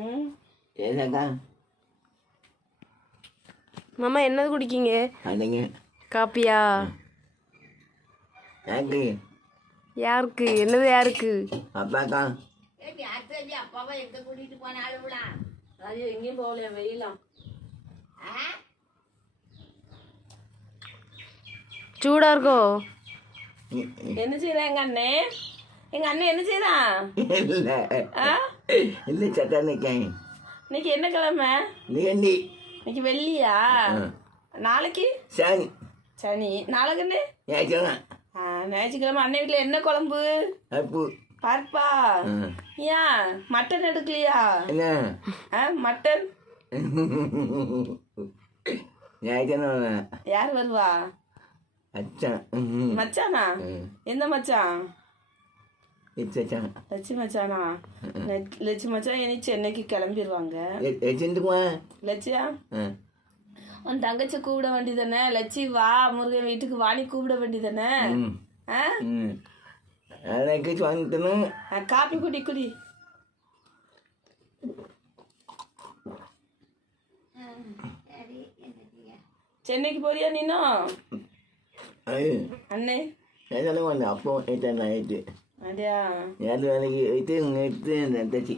ம் ஏதாக்கா மாமா என்னது குடிக்கீங்க? அதுங்க காப்பியா? யாருக்கு? யாருக்கு? என்னது யாருக்கு? அப்பாக்கா. அப்பாவை எங்க கூட்டிட்டு போனாலும்லா அது எங்கேயும் போகலையா? வெயிலாம் சூடா இருக்கோ? என்ன செய்யறா எங்க அண்ணே? எங்க அண்ணன் என்ன செய்யறான்? இல்லை இல்லை சட்டா நிற்கேன். இன்னைக்கு என்ன கிழமை? நீண்டி இன்னைக்கு வெள்ளியா? நாளைக்கு சரி சனி. நாளைக்குன்னு ஏச்சா ஞாயிற்றுக்கிழமை. அண்ணன் வீட்டில் என்ன குழம்பு? அப்பு பருப்பா? ஏன் மட்டன் எடுக்கலையா? என்ன மட்டன் ஏச்சனா யார் வருவா? அச்சான் மச்சானா? எந்த மச்சான்? இச்சான் லட்சுமி மச்சானா? லட்சுமி மச்சான் இனி சென்னைக்கு கிளம்பிடுவாங்க. எச்சுக்குவேன் லட்சியா உன் தங்கச்சி கூப்பிட வேண்டியதானே? லட்சி வா முருகன் வீட்டுக்கு வாணி கூப்பிட வேண்டியதானே? எனக்கு வந்துட்டணும். காப்பி குடி குடி. சென்னைக்கு போறியா நீனும்? அண்ணே அப்போ ஆயிட்டு அப்படியா? வேலைக்கு வைத்து எடுத்து தச்சு